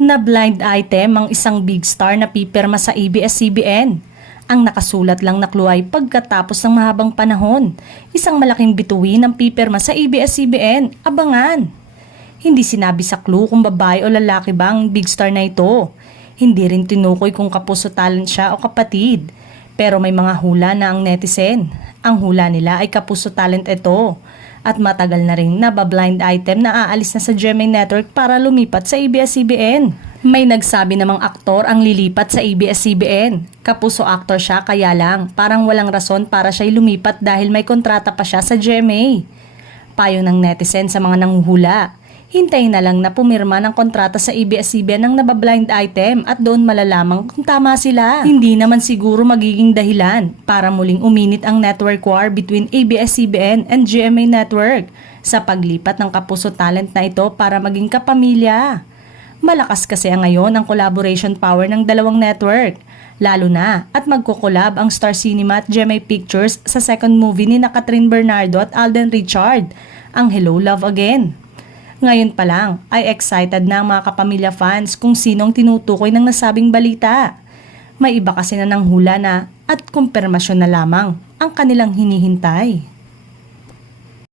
Na blind item ang isang big star na pipirma sa ABS-CBN. Ang nakasulat lang na clue ay pagkatapos ng mahabang panahon, isang malaking bituin ang pipirma sa ABS-CBN. Abangan! Hindi sinabi sa clue kung babae o lalaki ba ang big star na ito. Hindi rin tinukoy kung kapuso talent siya o kapatid. Pero may mga hula na ang netizen. Ang hula nila ay kapuso talent ito. At matagal na rin nabablind item na aalis na sa GMA Network para lumipat sa ABS-CBN. May nagsabi namang aktor ang lilipat sa ABS-CBN. Kapuso actor siya kaya lang parang walang rason para siya'y lumipat dahil may kontrata pa siya sa GMA. Payo ng netizen sa mga nanguhula. Hintayin na lang na pumirma ng kontrata sa ABS-CBN ng nabablind item at doon malalamang kung tama sila. Hindi naman siguro magiging dahilan para muling uminit ang network war between ABS-CBN and GMA Network sa paglipat ng kapuso talent na ito para maging kapamilya. Malakas kasi ngayon ang collaboration power ng dalawang network. Lalo na at magkukolab ang Star Cinema at GMA Pictures sa second movie ni Catherine Bernardo at Alden Richard, ang Hello Love Again. Ngayon pa lang ay excited na ang mga kapamilya fans kung sinong tinutukoy ng nasabing balita. May iba kasi na nanghula na at kumpirmasyon na lamang ang kanilang hinihintay.